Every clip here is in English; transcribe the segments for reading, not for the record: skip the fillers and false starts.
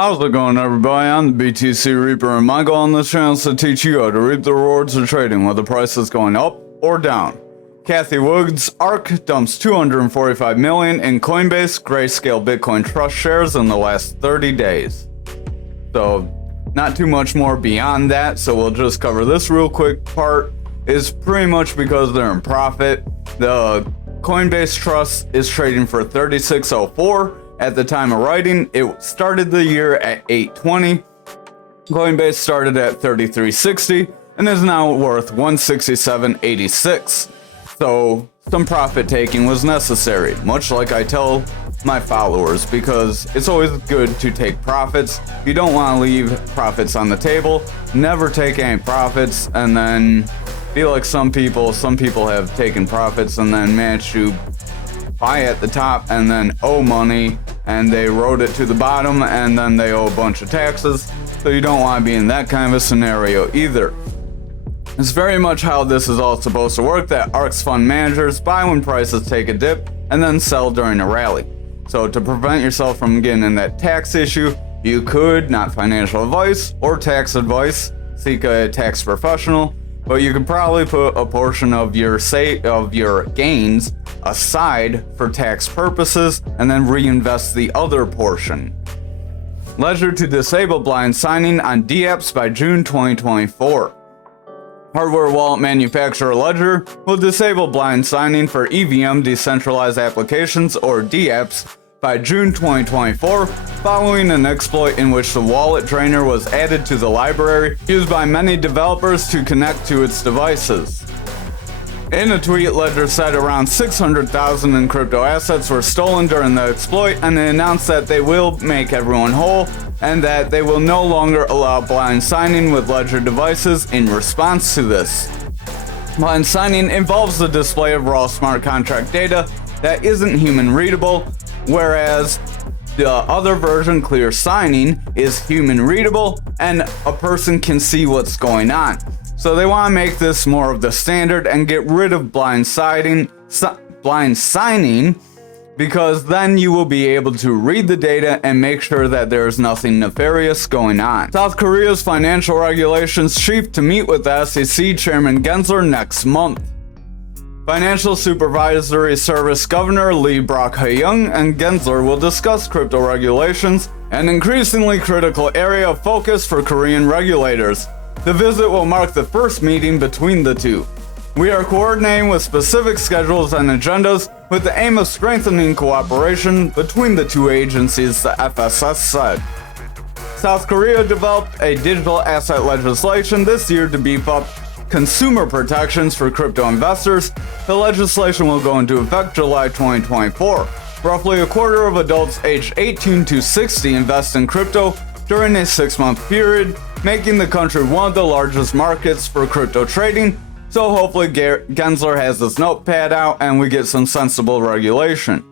How's it going, everybody? I'm the BTC Reaper, and my goal on this channel is to teach you how to reap the rewards of trading, whether the price is going up or down. Kathy Wood's ARK dumps $245 million in Coinbase Grayscale Bitcoin Trust shares in the last 30 days. So, not too much more beyond that, so we'll just cover this real quick part. Is pretty much because they're in profit. The Coinbase Trust is trading for $36.04. At the time of writing, it started the year at $8.20. Coinbase started at $33.60 and is now worth $167.86. So some profit taking was necessary, much like I tell my followers, because it's always good to take profits. You don't want to leave profits on the table. Never take any profits and then feel like some people have taken profits and then managed to buy at the top and then owe money, and they rode it to the bottom and then they owe a bunch of taxes. So you don't want to be in that kind of a scenario either. It's very much how this is all supposed to work, that ARK's fund managers buy when prices take a dip and then sell during a rally. So to prevent yourself from getting in that tax issue, you could, not financial advice or tax advice, seek a tax professional, but you could probably put a portion of your gains aside for tax purposes and then reinvest the other portion. Ledger to disable blind signing on dApps by June 2024. Hardware wallet manufacturer Ledger will disable blind signing for EVM decentralized applications or dApps by June 2024, following an exploit in which the wallet drainer was added to the library used by many developers to connect to its devices. In a tweet, Ledger said around 600,000 in crypto assets were stolen during the exploit, and they announced that they will make everyone whole and that they will no longer allow blind signing with Ledger devices in response to this. Blind signing involves the display of raw smart contract data that isn't human readable, whereas the other version, clear signing, is human readable and a person can see what's going on. So they want to make this more of the standard and get rid of blind signing, because then you will be able to read the data and make sure that there is nothing nefarious going on. South Korea's financial regulations chief to meet with the SEC Chairman Gensler next month. Financial Supervisory Service Governor Lee Brock-Hyung and Gensler will discuss crypto regulations, an increasingly critical area of focus for Korean regulators. The visit will mark the first meeting between the two. We are coordinating with specific schedules and agendas with the aim of strengthening cooperation between the two agencies, the FSS said. South Korea developed a digital asset legislation this year to beef up consumer protections for crypto investors. The legislation will go into effect July 2024. Roughly a quarter of adults aged 18 to 60 invest in crypto during a 6-month period, making the country one of the largest markets for crypto trading. So hopefully Gensler has this notepad out and we get some sensible regulation.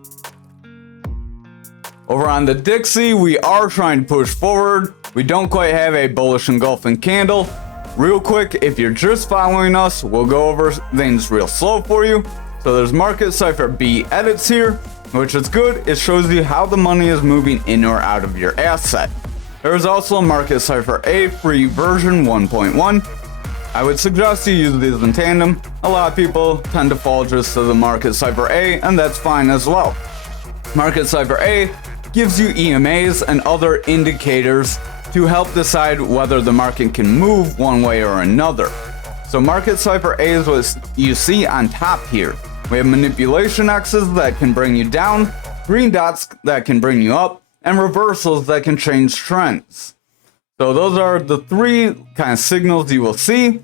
Over on the Dixie, we are trying to push forward. We don't quite have a bullish engulfing candle. Real quick, if you're just following us, we'll go over things real slow for you. So there's Market Cipher B edits here, which is good. It shows you how the money is moving in or out of your asset. There's also a Market Cipher A free version 1.1. I would suggest you use these in tandem. A lot of people tend to fall just to the Market Cipher A, and that's fine as well. Market Cipher A gives you EMAs and other indicators to help decide whether the market can move one way or another. So Market Cipher A is what you see on top here. We have manipulation X's that can bring you down, green dots that can bring you up, and reversals that can change trends. So those are the three kind of signals you will see.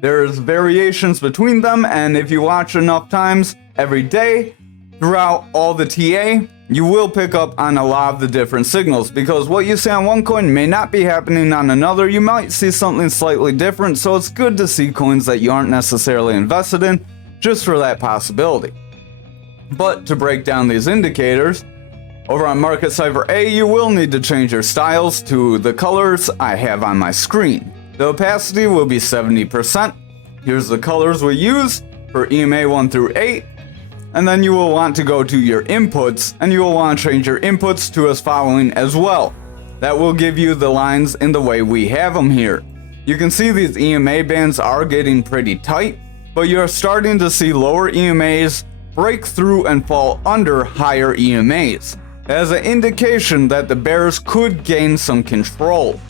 There's variations between them, and if you watch enough times every day throughout all the TA, you will pick up on a lot of the different signals, because what you see on one coin may not be happening on another. You might see something slightly different, so it's good to see coins that you aren't necessarily invested in just for that possibility. But to break down these indicators, over on Market Cipher A, you will need to change your styles to the colors I have on my screen. The opacity will be 70%. Here's the colors we use for EMA 1 through 8. And then you will want to go to your inputs, and you will want to change your inputs to as following as well. that will give you the lines in the way we have them here. You can see these EMA bands are getting pretty tight, but you're starting to see lower EMAs break through and fall under higher EMAs, as an indication that the bears could gain some control.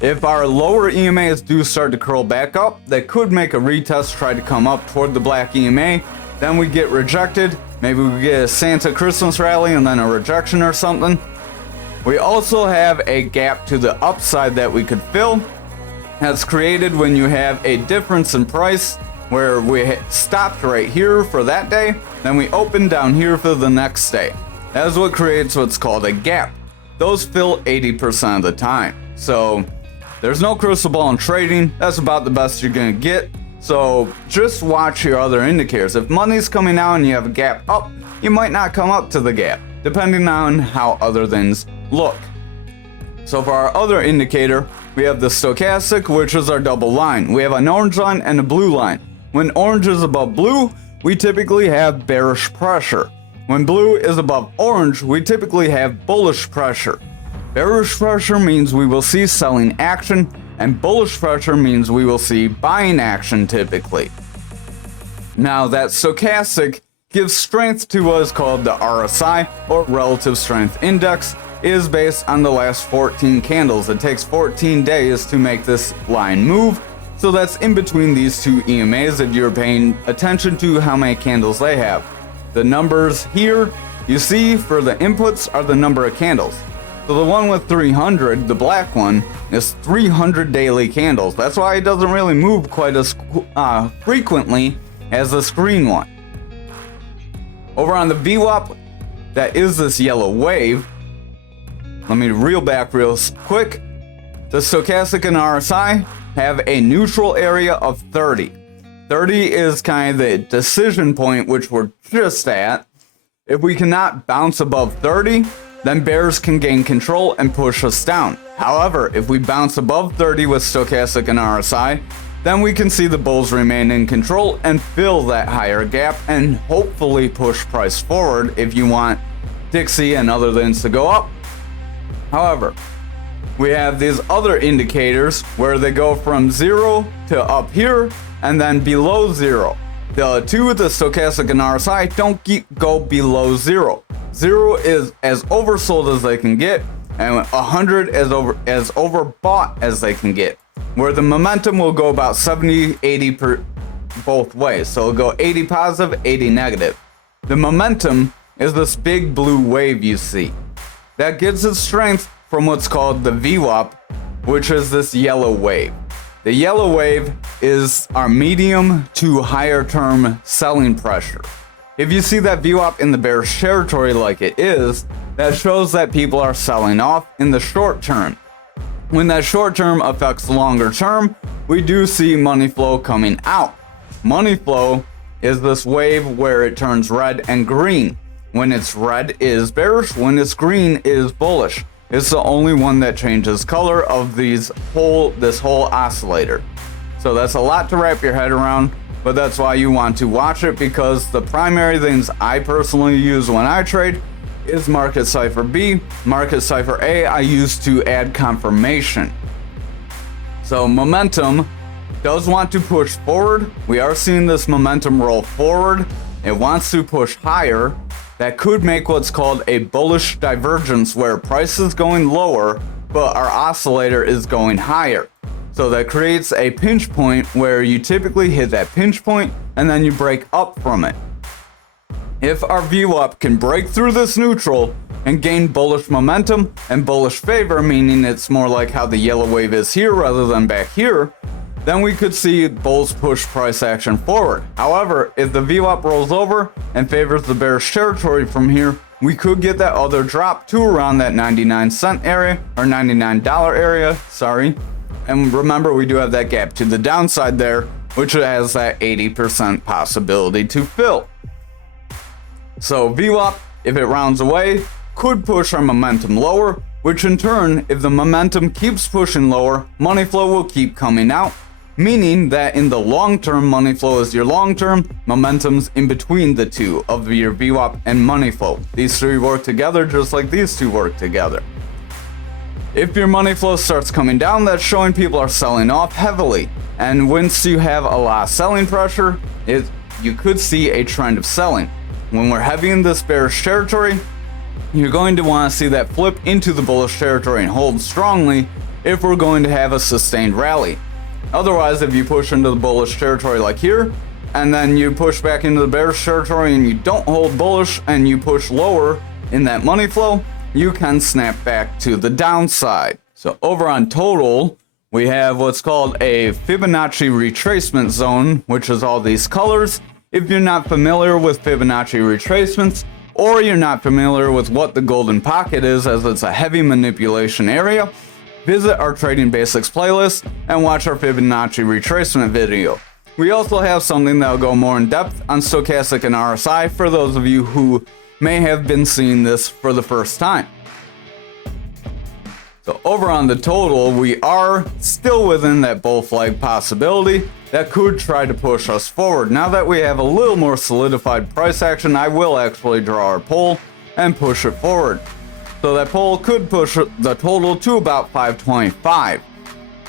If our lower EMAs do start to curl back up, they could make a retest try to come up toward the black EMA, then we get rejected, maybe we get a Santa Christmas rally and then a rejection or something. We also have a gap to the upside that we could fill. That's created when you have a difference in price where we stopped right here for that day, then we open down here for the next day. That is what creates what's called a gap. Those fill 80% of the time. So there's no crystal ball in trading. That's about the best you're gonna get. So just watch your other indicators. If money's coming out and you have a gap up, you might not come up to the gap, depending on how other things look. So for our other indicator, we have the stochastic, which is our double line. We have an orange line and a blue line. When orange is above blue, we typically have bearish pressure. When blue is above orange, we typically have bullish pressure. Bearish pressure means we will see selling action, and bullish pressure means we will see buying action typically. Now that stochastic gives strength to what is called the RSI, or relative strength index. It is based on the last 14 candles. It takes 14 days to make this line move, so that's in between these two EMAs if you're paying attention to how many candles they have. The numbers here you see for the inputs are the number of candles. So the one with 300, the black one, is 300 daily candles. That's why it doesn't really move quite as frequently as the green one. Over on the VWAP, that is this yellow wave. Let me reel back real quick. The stochastic and RSI have a neutral area of 30. 30 is kind of the decision point, which we're just at. If we cannot bounce above 30, then bears can gain control and push us down. However, if we bounce above 30 with stochastic and RSI, then we can see the bulls remain in control and fill that higher gap and hopefully push price forward if you want Dixie and other things to go up. However, we have these other indicators where they go from 0 to up here and then below 0. The two with the stochastic and RSI don't go below 0. 0 is as oversold as they can get, and 100 as overbought as they can get. Where the momentum will go about 70, 80 per both ways. So it'll go 80 positive, 80 negative. The momentum is this big blue wave you see. That gets its strength from what's called the VWAP, which is this yellow wave. The yellow wave is our medium to higher term selling pressure. If you see that VWAP in the bearish territory like it is, that shows that people are selling off in the short term. When that short term affects longer term, we do see money flow coming out. Money flow is this wave where it turns red and green. When it's red is bearish, when it's green is bullish. It's the only one that changes color of this whole oscillator. So that's a lot to wrap your head around, but that's why you want to watch it, because the primary things I personally use when I trade is Market Cipher B. Market Cipher A I use to add confirmation. So momentum does want to push forward. We are seeing this momentum roll forward. It wants to push higher. That could make what's called a bullish divergence, where price is going lower, but our oscillator is going higher. So that creates a pinch point where you typically hit that pinch point and then you break up from it. If our VWAP can break through this neutral and gain bullish momentum and bullish favor, meaning it's more like how the yellow wave is here rather than back here, then we could see bulls push price action forward. However, if the VWAP rolls over and favors the bearish territory from here, we could get that other drop to around that 99-cent area, or $99 area, sorry. And remember, we do have that gap to the downside there, which has that 80% possibility to fill. So VWAP, if it rounds away, could push our momentum lower, which in turn, if the momentum keeps pushing lower, money flow will keep coming out, meaning that in the long term, money flow is your long term, momentum's in between the two of your VWAP and money flow. These three work together just like these two work together. If your money flow starts coming down, that's showing people are selling off heavily. And once you have a lot of selling pressure, you could see a trend of selling. When we're heavy in this bearish territory, you're going to want to see that flip into the bullish territory and hold strongly if we're going to have a sustained rally. Otherwise, if you push into the bullish territory like here, and then you push back into the bearish territory and you don't hold bullish and you push lower in that money flow, you can snap back to the downside. So over on total, we have what's called a Fibonacci retracement zone, which is all these colors. If you're not familiar with Fibonacci retracements, or you're not familiar with what the golden pocket is, as it's a heavy manipulation area, visit our Trading Basics playlist and watch our Fibonacci retracement video. We also have something that'll go more in depth on stochastic and RSI for those of you who may have been seeing this for the first time. So over on the total, we are still within that bull flag possibility that could try to push us forward. Now that we have a little more solidified price action, I will actually draw our pole and push it forward. So that pole could push the total to about 525.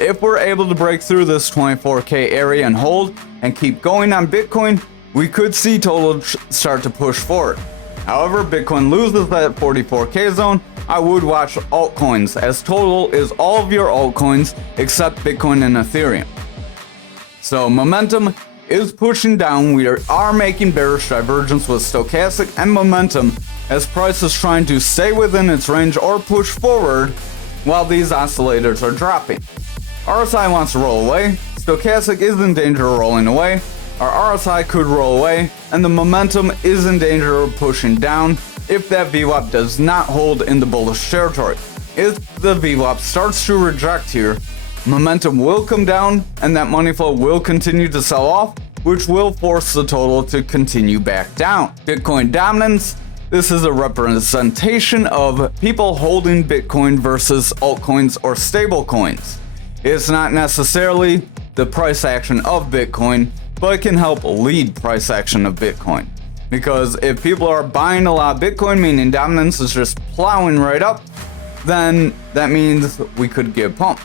If we're able to break through this 24K area and hold and keep going on Bitcoin, we could see total start to push forward. However, Bitcoin loses that 44K zone, I would watch altcoins, as total is all of your altcoins except Bitcoin and Ethereum. So momentum is pushing down. We are making bearish divergence with stochastic and momentum as price is trying to stay within its range or push forward while these oscillators are dropping. RSI wants to roll away, stochastic is in danger of rolling away, our RSI could roll away, and the momentum is in danger of pushing down if that VWAP does not hold in the bullish territory. If the VWAP starts to reject here, momentum will come down and that money flow will continue to sell off, which will force the total to continue back down. Bitcoin dominance, this is a representation of people holding Bitcoin versus altcoins or stable coins. It's not necessarily the price action of Bitcoin, but it can help lead price action of Bitcoin. Because if people are buying a lot of Bitcoin, meaning dominance is just plowing right up, then that means we could get pumped.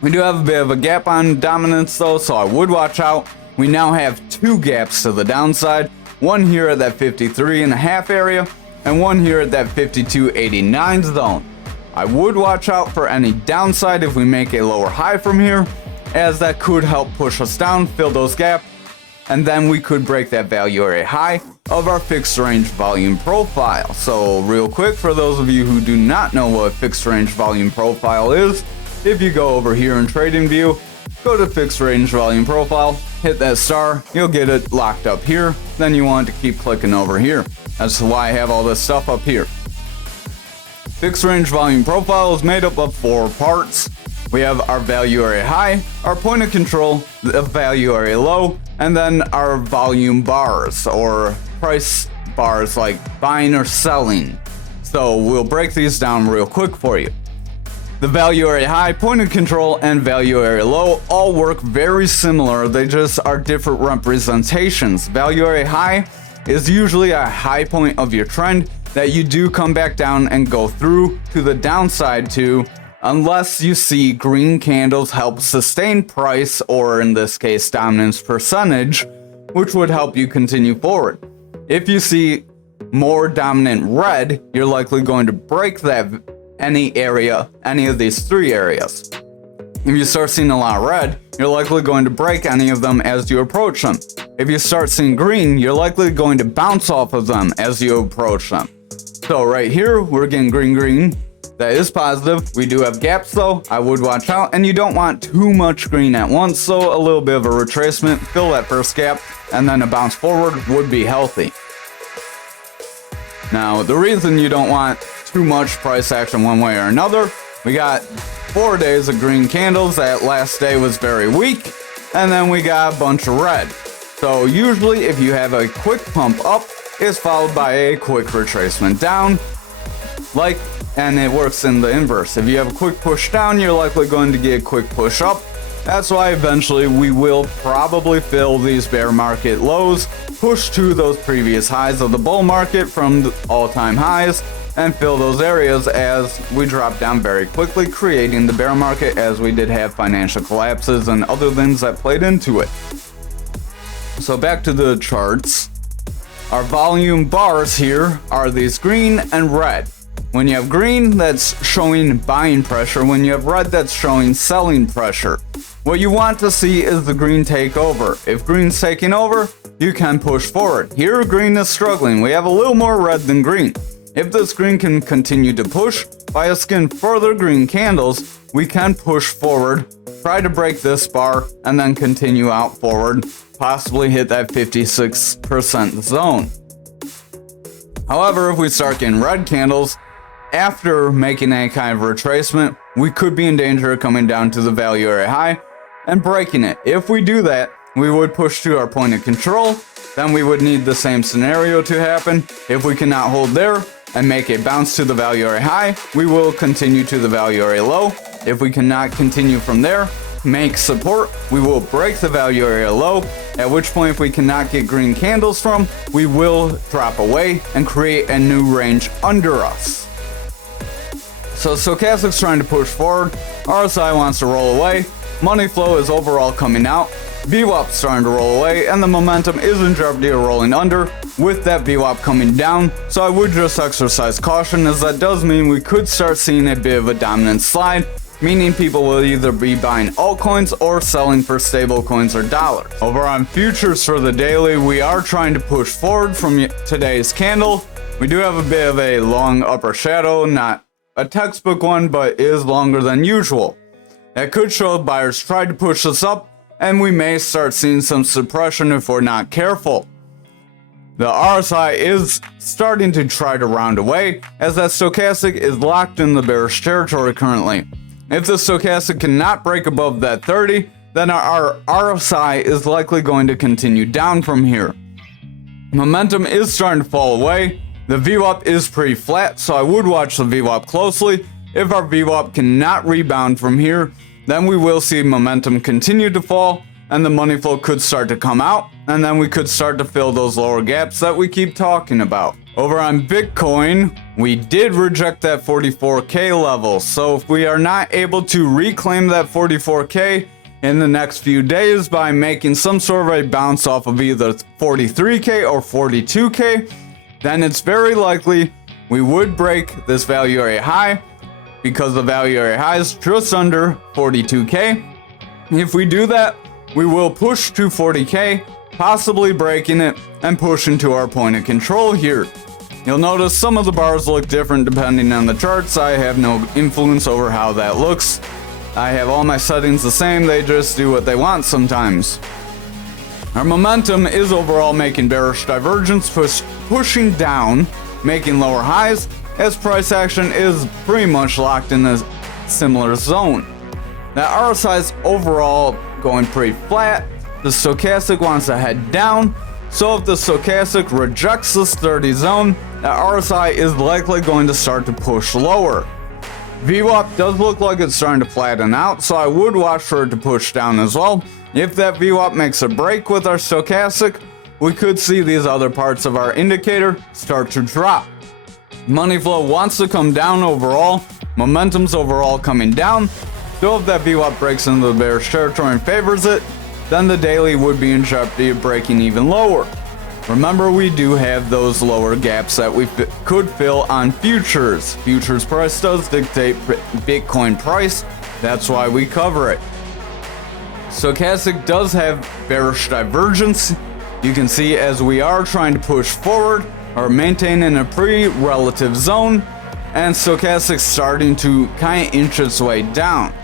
We do have a bit of a gap on dominance though, so I would watch out. We now have two gaps to the downside, one here at that 53.5 area, and one here at that 52.89 zone. I would watch out for any downside if we make a lower high from here, as that could help push us down, fill those gaps, and then we could break that value area high of our fixed range volume profile. So real quick, for those of you who do not know what fixed range volume profile is, if you go over here in Trading View, go to fixed range volume profile, hit that star, you'll get it locked up here, then you want to keep clicking over here. That's why I have all this stuff up here. Fixed range volume profile is made up of 4 parts. We have our value area high, our point of control, the value area low, and then our volume bars or price bars like buying or selling. So we'll break these down real quick for you. The value area high, point of control, and value area low all work very similar. They just are different representations. Value area high is usually a high point of your trend that you do come back down and go through to the downside to, unless you see green candles help sustain price, or in this case dominance percentage, which would help you continue forward. If you see more dominant red, you're likely going to break that any of these 3 areas. If you start seeing a lot of red, you're likely going to break any of them as you approach them. If you start seeing green, you're likely going to bounce off of them as you approach them. So right here, we're getting green. That is positive. We do have gaps though, I would watch out, and you don't want too much green at once, so a little bit of a retracement, fill that first gap, and then a bounce forward would be healthy. Now, the reason you don't want too much price action one way or another, we got 4 days of green candles. That last day was very weak, and then we got a bunch of red. So usually if you have a quick pump up, it's followed by a quick retracement down, and it works in the inverse. If you have a quick push down, you're likely going to get a quick push up. That's why eventually we will probably fill these bear market lows, push to those previous highs of the bull market from the all-time highs, and fill those areas as we drop down very quickly, creating the bear market, as we did have financial collapses and other things that played into it. So back to the charts. Our volume bars here are these green and red. When you have green, that's showing buying pressure. When you have red, that's showing selling pressure. What you want to see is the green take over. If green's taking over, you can push forward. Here, green is struggling. We have a little more red than green. If this green can continue to push by us getting further green candles, we can push forward, try to break this bar, and then continue out forward, possibly hit that 56% zone. However, if we start getting red candles, after making any kind of retracement, we could be in danger of coming down to the value area high and breaking it. If we do that, we would push to our point of control. Then we would need the same scenario to happen. If we cannot hold there and make a bounce to the value area high, we will continue to the value area low. If we cannot continue from there, make support, we will break the value area low, at which point if we cannot get green candles from, we will drop away and create a new range under us. So stochastic's trying to push forward, RSI wants to roll away, money flow is overall coming out, VWAP's starting to roll away, and the momentum is in jeopardy of rolling under with that VWAP coming down. So I would just exercise caution, as that does mean we could start seeing a bit of a dominant slide, meaning people will either be buying altcoins or selling for stable coins or dollars. Over on futures for the daily, we are trying to push forward from today's candle. We do have a bit of a long upper shadow, not a textbook one, but is longer than usual. That could show buyers tried to push this up, and we may start seeing some suppression if we're not careful. The RSI is starting to try to round away, as that stochastic is locked in the bearish territory currently. If the stochastic cannot break above that 30, then our RSI is likely going to continue down from here. Momentum is starting to fall away. The VWAP is pretty flat, so I would watch the VWAP closely. If our VWAP cannot rebound from here, then we will see momentum continue to fall, and the money flow could start to come out, and then we could start to fill those lower gaps that we keep talking about. Over on Bitcoin, we did reject that 44K level, so if we are not able to reclaim that 44K in the next few days by making some sort of a bounce off of either 43K or 42K, then it's very likely we would break this value area high, because the value area high is just under 42K. If we do that, we will push to 40K, possibly breaking it and pushing to our point of control here. You'll notice some of the bars look different depending on the charts. I have no influence over how that looks. I have all my settings the same, they just do what they want sometimes. Our momentum is overall making bearish divergence, pushing down, making lower highs, as price action is pretty much locked in a similar zone. That RSI is overall going pretty flat. The stochastic wants to head down, so if the stochastic rejects this 30 zone, that RSI is likely going to start to push lower. VWAP does look like it's starting to flatten out, so I would watch for it to push down as well. If that VWAP makes a break with our stochastic, we could see these other parts of our indicator start to drop. Money flow wants to come down overall, momentum's overall coming down, so if that VWAP breaks into the bearish territory and favors it, then the daily would be in jeopardy of breaking even lower. Remember, we do have those lower gaps that we could fill on futures. Futures price does dictate Bitcoin price, that's why we cover it. Stochastic does have bearish divergence. You can see as we are trying to push forward or maintain in a pretty relative zone, and stochastic starting to kind of inch its way down.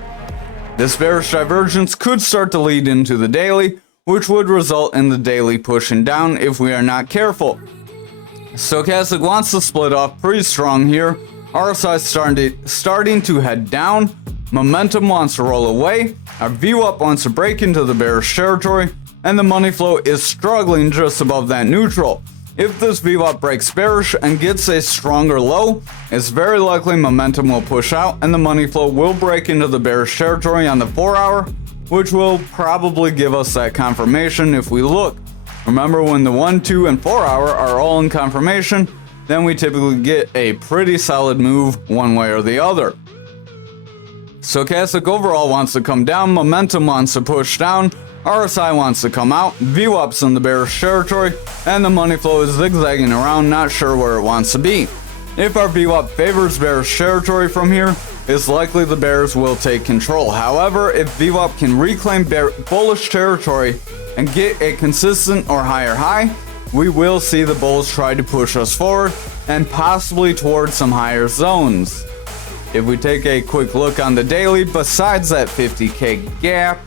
This bearish divergence could start to lead into the daily, which would result in the daily pushing down if we are not careful. Stochastic wants to split off pretty strong here. RSI starting to head down. Momentum wants to roll away. Our VWAP wants to break into the bearish territory, and the money flow is struggling just above that neutral. If this VWAP breaks bearish and gets a stronger low, it's very likely momentum will push out and the money flow will break into the bearish territory on the 4 hour, which will probably give us that confirmation if we look. Remember, when the 1, 2, and 4 hour are all in confirmation, then we typically get a pretty solid move one way or the other. Stochastic overall wants to come down, momentum wants to push down, RSI wants to come out, VWAP's in the bearish territory, and the money flow is zigzagging around, not sure where it wants to be. If our VWAP favors bearish territory from here, it's likely the bears will take control. However, if VWAP can reclaim bullish territory and get a consistent or higher high, we will see the bulls try to push us forward and possibly towards some higher zones. If we take a quick look on the daily, besides that 50K gap,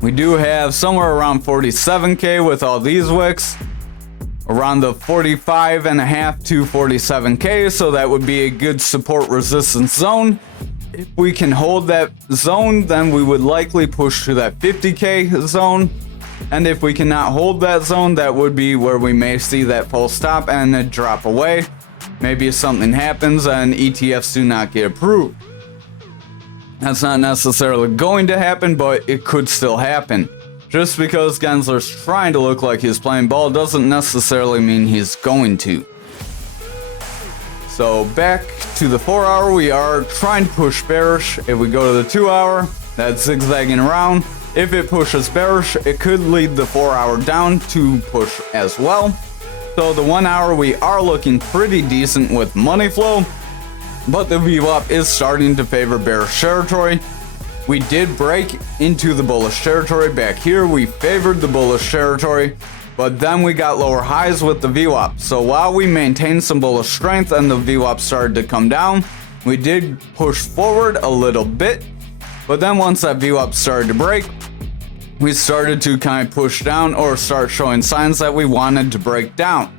we do have somewhere around 47K with all these wicks, around the 45.5 to 47K, so that would be a good support resistance zone. If we can hold that zone, then we would likely push to that 50K zone. And if we cannot hold that zone, that would be where we may see that full stop and then drop away. Maybe if something happens and ETFs do not get approved. That's not necessarily going to happen, but it could still happen. Just because Gensler's trying to look like he's playing ball doesn't necessarily mean he's going to. So back to the 4 hour, we are trying to push bearish. If we go to the 2 hour, that's zigzagging around. If it pushes bearish, it could lead the 4 hour down to push as well. So the 1 hour, we are looking pretty decent with money flow, but the VWAP is starting to favor bearish territory. We did break into the bullish territory back here. We favored the bullish territory, but then we got lower highs with the VWAP. So while we maintained some bullish strength and the VWAP started to come down, we did push forward a little bit. But then once that VWAP started to break, we started to kind of push down or start showing signs that we wanted to break down.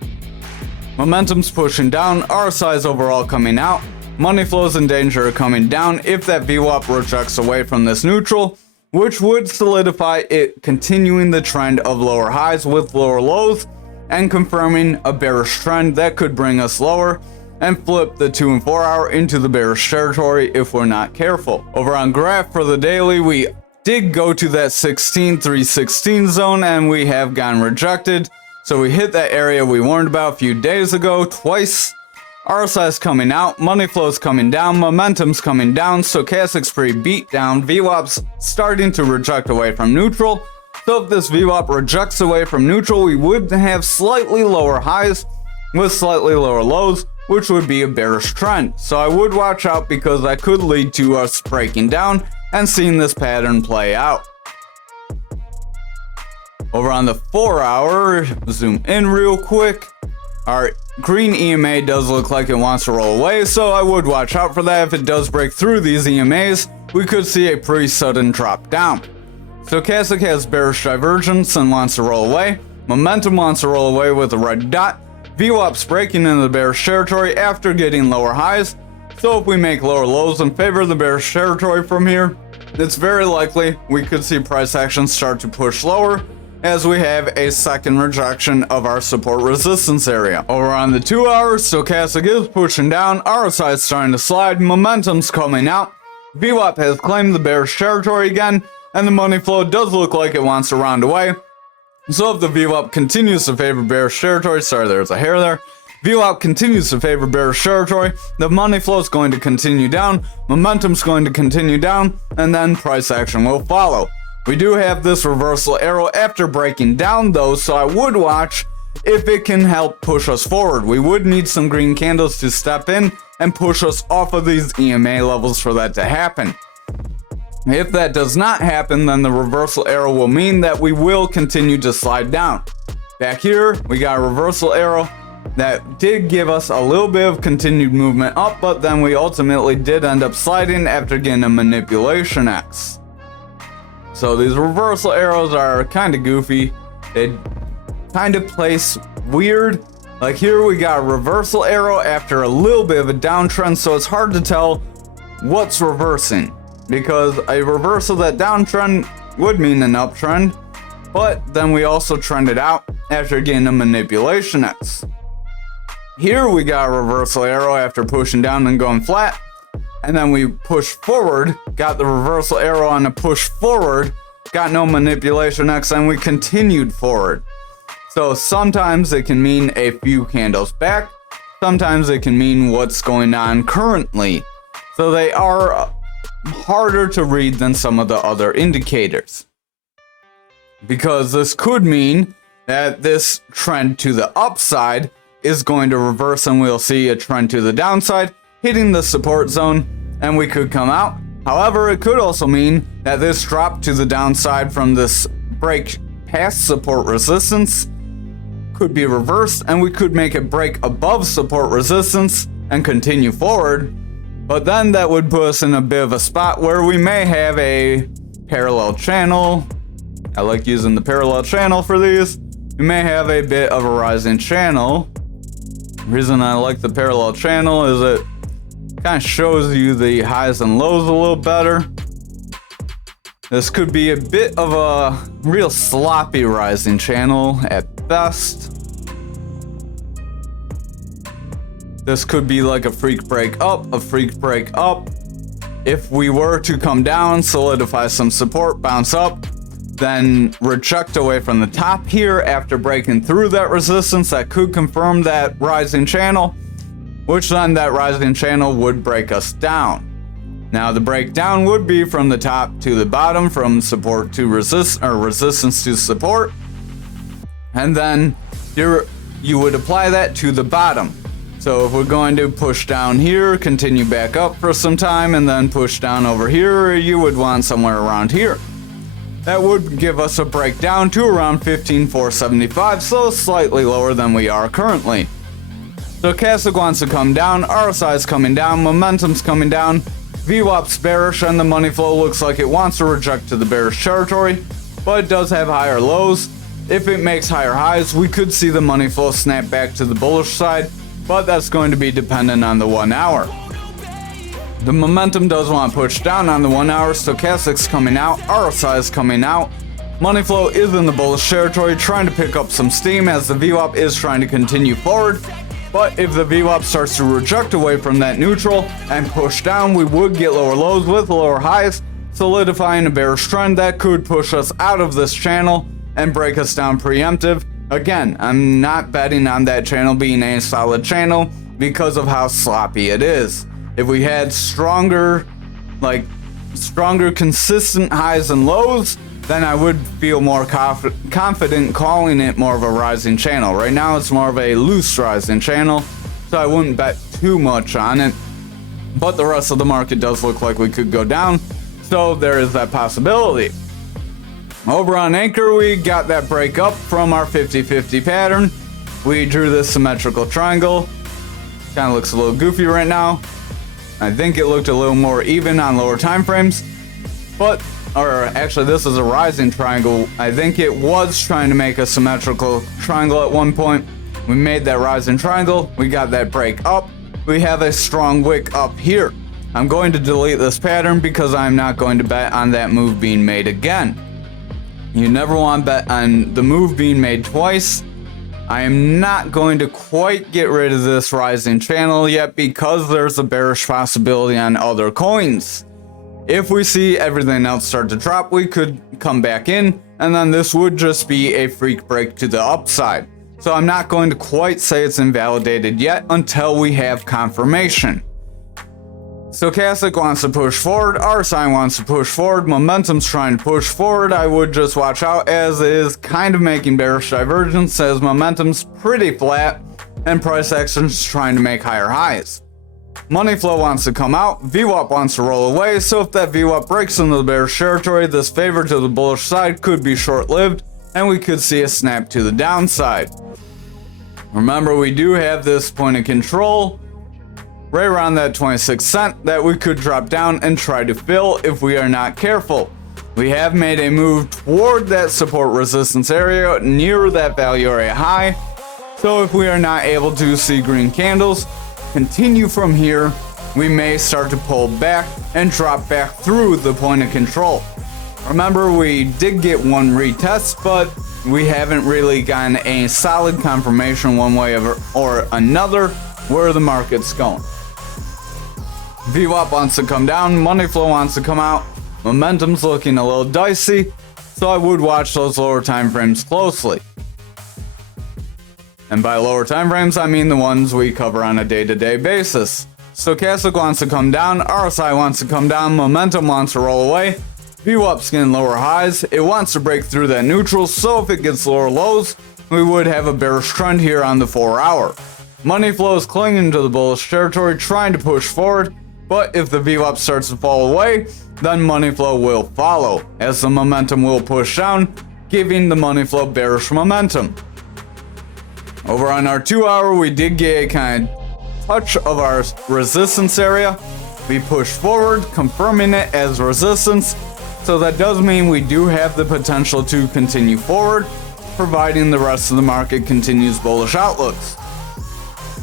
Momentum's pushing down, RSI's overall coming out. Money flows in danger of coming down if that VWAP rejects away from this neutral, which would solidify it continuing the trend of lower highs with lower lows and confirming a bearish trend that could bring us lower and flip the 2 and 4 hour into the bearish territory if we're not careful. Over on graph for the daily, we did go to that 16,316 zone and we have gotten rejected. So we hit that area we warned about a few days ago twice. RSI's coming out, money flow's coming down, momentum's coming down, stochastic's pretty beat down, VWAP's starting to reject away from neutral. So if this VWAP rejects away from neutral, we would have slightly lower highs with slightly lower lows, which would be a bearish trend. So I would watch out because that could lead to us breaking down and seeing this pattern play out. Over on the 4 hour, zoom in real quick. Our green EMA does look like it wants to roll away, so I would watch out for that. If it does break through these EMAs, we could see a pretty sudden drop down. Stochastic has bearish divergence and wants to roll away. Momentum wants to roll away with a red dot. VWAP's breaking into the bearish territory after getting lower highs. So if we make lower lows in favor of the bearish territory from here, it's very likely we could see price action start to push lower as we have a second rejection of our support resistance area. Over on the 2 hours, stochastic is pushing down, RSI is starting to slide, momentum's coming out, VWAP has claimed the bearish territory again, and the money flow does look like it wants to round away. So if the VWAP continues to favor bearish territory, sorry there's a hair there, VWAP continues to favor bearish territory, the money flow is going to continue down, momentum's going to continue down, and then price action will follow. We do have this reversal arrow after breaking down though, so I would watch if it can help push us forward. We would need some green candles to step in and push us off of these EMA levels for that to happen. If that does not happen, then the reversal arrow will mean that we will continue to slide down. Back here, we got a reversal arrow that did give us a little bit of continued movement up, but then we ultimately did end up sliding after getting a manipulation X. So these reversal arrows are kind of goofy. They kind of place weird. Like here we got a reversal arrow after a little bit of a downtrend, so it's hard to tell what's reversing, because a reversal of that downtrend would mean an uptrend, but then we also trended out after getting a manipulation X. Here we got a reversal arrow after pushing down and going flat, and then we pushed forward, got the reversal arrow on a push forward, got no manipulation X, and we continued forward. So sometimes it can mean a few candles back, sometimes it can mean what's going on currently. So they are harder to read than some of the other indicators. Because this could mean that this trend to the upside is going to reverse and we'll see a trend to the downside, hitting the support zone, and we could come out. However, it could also mean that this drop to the downside from this break past support resistance could be reversed, and we could make a break above support resistance and continue forward. But then that would put us in a bit of a spot where we may have a parallel channel. I like using the parallel channel for these. We may have a bit of a rising channel. The reason I like the parallel channel is it kind of shows you the highs and lows a little better. This could be a bit of a real sloppy rising channel at best. This could be like a freak break up, a freak break up. If we were to come down, solidify some support, bounce up, then reject away from the top here after breaking through that resistance, that could confirm that rising channel, which then that rising channel would break us down. Now the breakdown would be from the top to the bottom, from support to resistance to support, and then you would apply that to the bottom. So if we're going to push down here, continue back up for some time, and then push down over here, you would want somewhere around here. That would give us a breakdown to around 15,475, so slightly lower than we are currently. Stochastic wants to come down, RSI is coming down, momentum's coming down, VWAP's bearish, and the money flow looks like it wants to reject to the bearish territory, but it does have higher lows. If it makes higher highs, we could see the money flow snap back to the bullish side, but that's going to be dependent on the 1 hour. The momentum does want to push down on the 1 hour, stochastic's coming out, RSI is coming out. Money flow is in the bullish territory, trying to pick up some steam as the VWAP is trying to continue forward. But if the VWAP starts to reject away from that neutral and push down, we would get lower lows with lower highs, solidifying a bearish trend that could push us out of this channel and break us down preemptive. Again, I'm not betting on that channel being a solid channel because of how sloppy it is. If we had stronger consistent highs and lows, then I would feel more confident calling it more of a rising channel. Right now it's more of a loose rising channel, so I wouldn't bet too much on it. But the rest of the market does look like we could go down, so there is that possibility. Over on Anchor, we got that break up from our 50-50 pattern. We drew this symmetrical triangle. Kind of looks a little goofy right now. I think it looked a little more even on lower time frames, or actually this is a rising triangle. I think it was trying to make a symmetrical triangle at one point. We made that rising triangle, we got that break up, we have a strong wick up here. I'm going to delete this pattern because I'm not going to bet on that move being made again. You never want to bet on the move being made twice. I am not going to quite get rid of this rising channel yet because there's a bearish possibility on other coins. If we see everything else start to drop, we could come back in, and then this would just be a freak break to the upside. So I'm not going to quite say it's invalidated yet until we have confirmation. Stochastic wants to push forward, RSI wants to push forward, momentum's trying to push forward. I would just watch out as it is kind of making bearish divergence as momentum's pretty flat and price action's trying to make higher highs. Money flow wants to come out, VWAP wants to roll away, so if that VWAP breaks into the bearish territory, this favor to the bullish side could be short-lived and we could see a snap to the downside. Remember, we do have this point of control right around that 26 cent that we could drop down and try to fill if we are not careful. We have made a move toward that support resistance area near that value area high, so if we are not able to see green candles continue from here, we may start to pull back and drop back through the point of control. Remember, we did get one retest, but we haven't really gotten a solid confirmation one way or another where the market's going. VWAP wants to come down, money flow wants to come out, momentum's looking a little dicey, so I would watch those lower time frames closely. And by lower time frames, I mean the ones we cover on a day-to-day basis. Stochastic wants to come down, RSI wants to come down, momentum wants to roll away, VWAP's getting lower highs, it wants to break through that neutral, so if it gets lower lows, we would have a bearish trend here on the 4 hour. Money flow is clinging to the bullish territory, trying to push forward, but if the VWAP starts to fall away, then money flow will follow, as the momentum will push down, giving the money flow bearish momentum. Over on our 2 hour, we did get a kind of touch of our resistance area. We pushed forward, confirming it as resistance, so that does mean we do have the potential to continue forward, providing the rest of the market continues bullish outlooks.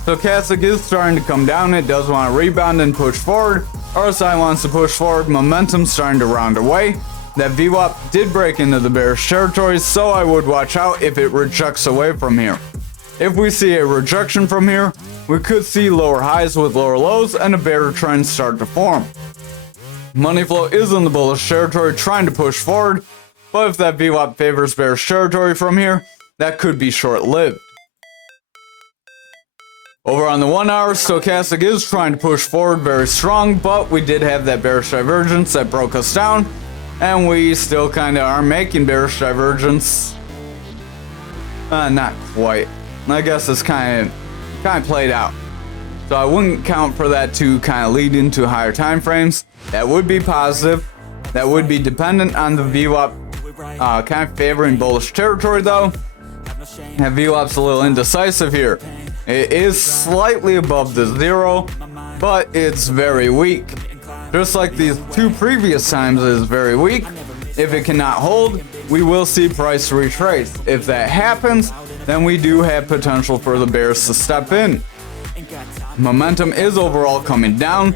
Stochastic is starting to come down, it does want to rebound and push forward. RSI wants to push forward, momentum starting to round away. That VWAP did break into the bearish territory, so I would watch out if it rejects away from here. If we see a rejection from here, we could see lower highs with lower lows and a bear trend start to form. Money flow is in the bullish territory trying to push forward, but if that VWAP favors bearish territory from here, that could be short-lived. Over on the 1 hour, Stochastic is trying to push forward very strong, but we did have that bearish divergence that broke us down, and we still kind of are making bearish divergence. Not quite. I guess it's kind of played out. So I wouldn't count for that to kind of lead into higher time frames. That would be positive. That would be dependent on the VWAP kind of favoring bullish territory though. That VWAP's a little indecisive here. It is slightly above the 0, but it's very weak. Just like these 2 previous times it is very weak. If it cannot hold, we will see price retrace. If that happens, then we do have potential for the bears to step in. Momentum is overall coming down,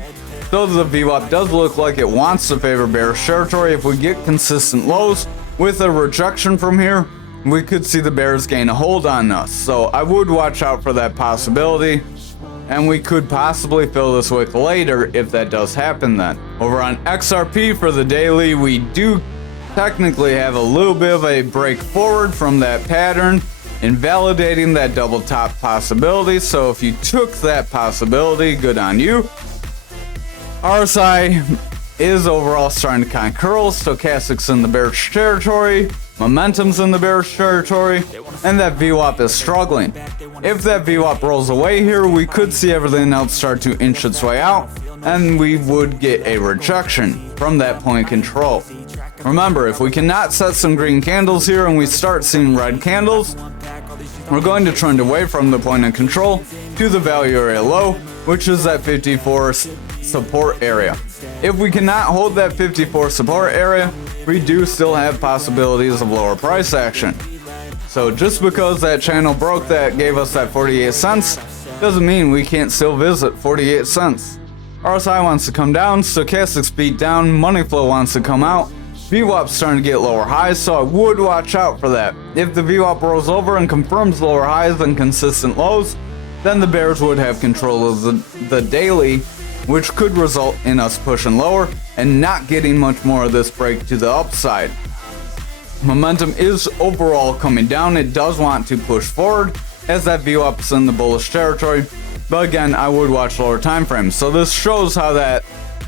so the VWAP does look like it wants to favor bearish territory. If we get consistent lows with a rejection from here, we could see the bears gain a hold on us. So I would watch out for that possibility, and we could possibly fill this wick later if that does happen then. Over on XRP for the daily, we do technically have a little bit of a break forward from that pattern, invalidating that double top possibility. So if you took that possibility, good on you. RSI is overall starting to kind of curl. Stochastic's in the bearish territory, momentum's in the bearish territory, and that VWAP is struggling. If that VWAP rolls away here, we could see everything else start to inch its way out, and we would get a rejection from that point of control. Remember, if we cannot set some green candles here and we start seeing red candles, we're going to trend away from the point of control to the value area low, which is that 54 support area. If we cannot hold that 54 support area, we do still have possibilities of lower price action. So just because that channel broke that gave us that 48 cents, doesn't mean we can't still visit 48 cents. RSI wants to come down, Stochastic's beat down, money flow wants to come out. VWAP's starting to get lower highs, so I would watch out for that. If the VWAP rolls over and confirms lower highs and consistent lows, then the bears would have control of the daily, which could result in us pushing lower and not getting much more of this break to the upside. Momentum is overall coming down. It does want to push forward as that VWAP's in the bullish territory, but again, I would watch lower time frames. So this shows how that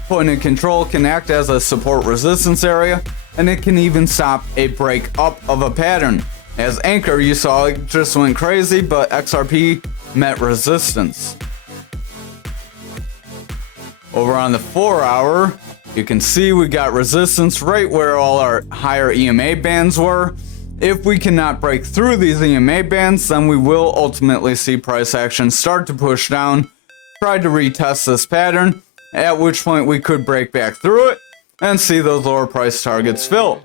point of control can act as a support resistance area, and it can even stop a break up of a pattern. As Anchor, you saw it just went crazy, but XRP met resistance. Over on the 4 hour, you can see we got resistance right where all our higher EMA bands were. If we cannot break through these EMA bands, then we will ultimately see price action start to push down, try to retest this pattern, at which point we could break back through it and see those lower price targets fill.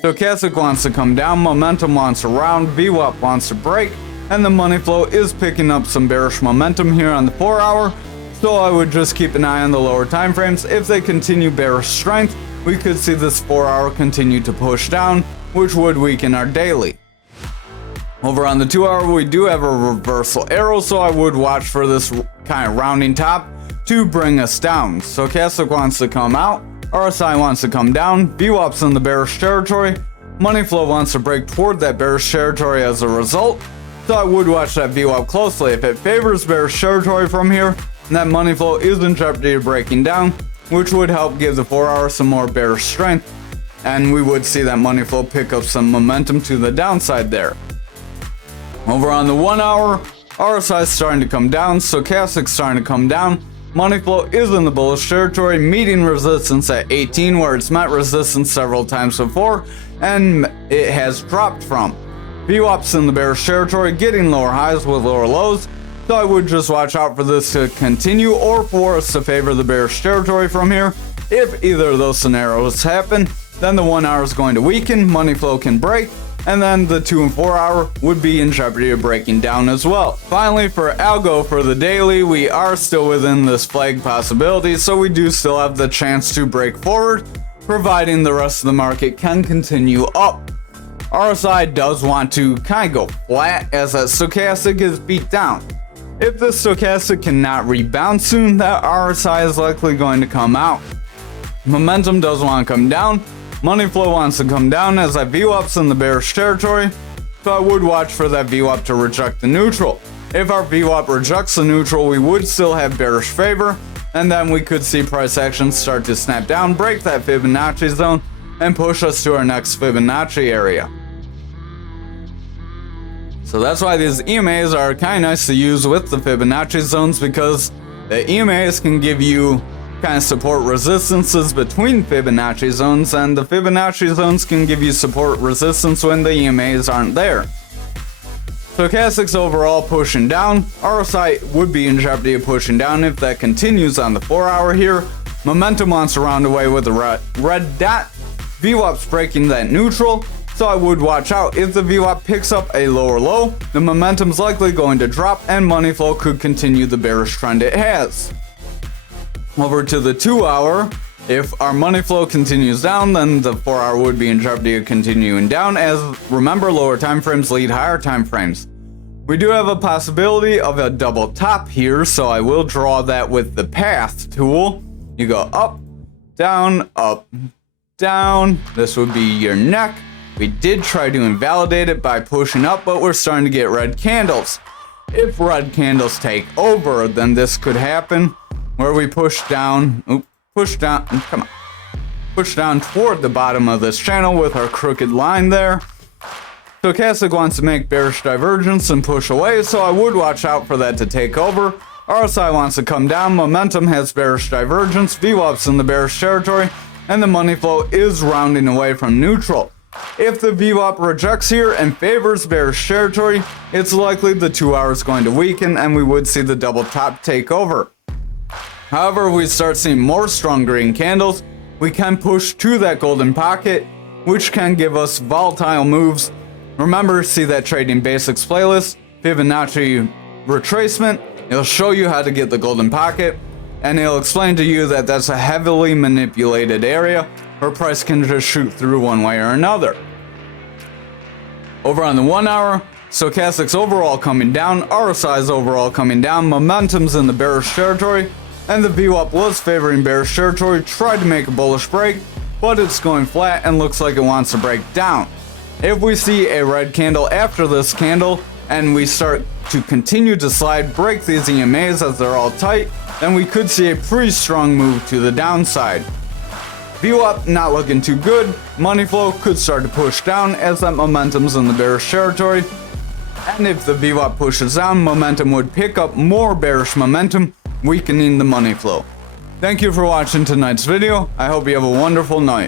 Stochastic wants to come down, momentum wants to round, VWAP wants to break, and the money flow is picking up some bearish momentum here on the 4 hour, so I would just keep an eye on the lower time frames. If they continue bearish strength, we could see this 4 hour continue to push down, which would weaken our daily. Over on the 2 hour, we do have a reversal arrow, so I would watch for this kind of rounding top to bring us down. Stochastic wants to come out, RSI wants to come down, VWAP's in the bearish territory, money flow wants to break toward that bearish territory as a result, so I would watch that VWAP closely. If it favors bearish territory from here, that money flow is in jeopardy of breaking down, which would help give the 4 hour some more bearish strength, and we would see that money flow pick up some momentum to the downside there. Over on the 1 hour, RSI is starting to come down, stochastic starting to come down. Money flow is in the bullish territory, meeting resistance at 18, where it's met resistance several times before, and it has dropped from. VWAP's in the bearish territory, getting lower highs with lower lows, so I would just watch out for this to continue or for us to favor the bearish territory from here. If either of those scenarios happen, then the 1 hour is going to weaken, money flow can break, and then the 2 and 4 hour would be in jeopardy of breaking down as well. Finally, for algo for the daily, we are still within this flag possibility, so we do still have the chance to break forward, providing the rest of the market can continue up. RSI does want to kind of go flat as that stochastic is beat down. If the stochastic cannot rebound soon, that RSI is likely going to come out. Momentum does want to come down. Money flow wants to come down as that VWAP's in the bearish territory, so I would watch for that VWAP to reject the neutral. If our VWAP rejects the neutral, we would still have bearish favor, and then we could see price action start to snap down, break that Fibonacci zone, and push us to our next Fibonacci area. So that's why these EMAs are kind of nice to use with the Fibonacci zones, because the EMAs can give you kind of support resistances between Fibonacci zones, and the Fibonacci zones can give you support resistance when the EMAs aren't there. Stochastic's overall pushing down. RSI would be in jeopardy of pushing down if that continues on the 4 hour here. Momentum wants to round away with the red dot. VWAP's breaking that neutral, so I would watch out. If the VWAP picks up a lower low, the momentum's likely going to drop and money flow could continue the bearish trend it has. Over to the 2 hour, if our money flow continues down, then the 4 hour would be in jeopardy of continuing down, as remember, lower time frames lead higher time frames. We do have a possibility of a double top here, so I will draw that with the path tool. You go up, down, down. This would be your neck. We did try to invalidate it by pushing up, but we're starting to get red candles. If red candles take over, then this could happen, where we push down, push down toward the bottom of this channel with our crooked line there. Stochastic wants to make bearish divergence and push away, so I would watch out for that to take over. RSI wants to come down, momentum has bearish divergence, VWAP's in the bearish territory, and the money flow is rounding away from neutral. If the VWAP rejects here and favors bearish territory, it's likely the 2 hour is going to weaken and we would see the double top take over. However, if we start seeing more strong green candles, we can push to that golden pocket, which can give us volatile moves. Remember, see that Trading Basics playlist, Fibonacci retracement. It'll show you how to get the golden pocket, and it'll explain to you that that's a heavily manipulated area where price can just shoot through one way or another. Over on the 1 hour, stochastic's overall coming down, RSI's overall coming down, momentum's in the bearish territory, and the VWAP was favoring bearish territory, tried to make a bullish break, but it's going flat and looks like it wants to break down. If we see a red candle after this candle, and we start to continue to slide, break these EMAs as they're all tight, then we could see a pretty strong move to the downside. VWAP not looking too good, money flow could start to push down as that momentum's in the bearish territory, and if the VWAP pushes down, momentum would pick up more bearish momentum, weakening the money flow. Thank you for watching tonight's video. I hope you have a wonderful night.